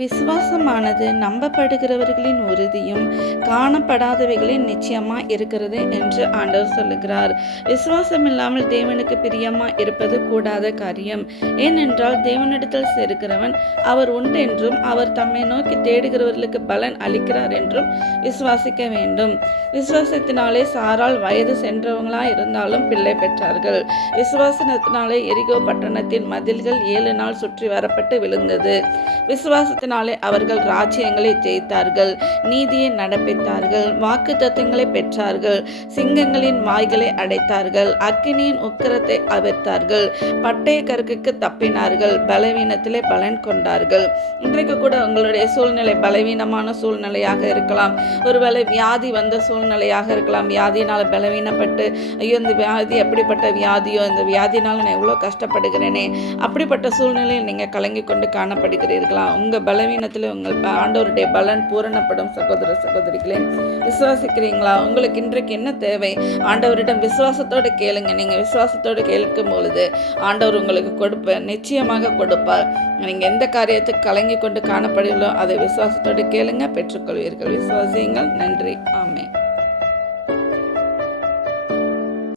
விசுவாசமானது நம்பப்படுகிறவர்களின் உறுதியும் காணப்படாதவைகளின் நிச்சயமா இருக்கிறது என்று ஆண்டவர் சொல்லுகிறார். விசுவாசம் இல்லாமல் தேவனுக்கு பிரியமா இருப்பது கூடாத காரியம். ஏனென்றால் தேவனிடத்தில் சேர்க்கிறவன் அவர் உண்டு என்றும் அவர் தம்மை நோக்கி தேடுகிறவர்களுக்கு பலன் அளிக்கிறார் என்றும் விசுவாசிக்க வேண்டும். விசுவாசத்தினாலே சாரால் வயது சென்றவங்களா இருந்தாலும் பிள்ளை பெற்றார்கள். விசுவாசத்தினாலே எரிகோ பட்டணத்தின் மதில்கள் 7 நாள் சுற்றி வரப்பட்டு விழுந்தது. விசுவாசத்தினாலே அவர்கள் ராஜ்யங்களை ஜெயித்தார்கள், நீதியை நடப்பித்தார்கள், வாக்கு தத்தங்களை பெற்றார்கள், சிங்கங்களின் வாய்களை அடைத்தார்கள், அக்கினியின் உக்கிரத்தை அவிர்த்தார்கள், பட்டய கருக்குக்கு தப்பினார்கள், பலவீனத்திலே பலன் கொண்டார்கள். இன்றைக்கு கூட உங்களுடைய சூழ்நிலை பலவீனமான சூழ்நிலையாக இருக்கலாம். ஒருவேளை வியாதி வந்த சூழ்நிலையாக இருக்கலாம். வியாதியினால் பலவீனப்பட்டு, ஐயோ இந்த வியாதி எப்படிப்பட்ட வியாதியோ, இந்த வியாதினால் நான் எவ்வளோ கஷ்டப்படுகிறேனே, அப்படிப்பட்ட சூழ்நிலையில் நீங்கள் கலங்கி கொண்டு காணப்படுகிறீர்களா? உங்கள் பலவீனத்தில் உங்கள் ஆண்டவருடைய பலன் பூரணப்படும். சகோதர சகோதரிகளே, விசுவாசிக்கிறீங்களா? உங்களுக்கு இன்றைக்கு என்ன தேவை? ஆண்டவரிடம் விசுவாசத்தோடு கேளுங்க. நீங்கள் விசுவாசத்தோடு கேட்கும் பொழுது ஆண்டவர் உங்களுக்கு கொடுப்பார், நிச்சயமாக கொடுப்பார். நீங்கள் எந்த காரியத்துக்கு கலங்கி கொண்டு காணப்படுகிறோ அதை விசுவாசத்தோடு கேளுங்க, பெற்றுக்கொள்வீர்கள். விசுவாசியுங்கள். நன்றி. ஆமென்.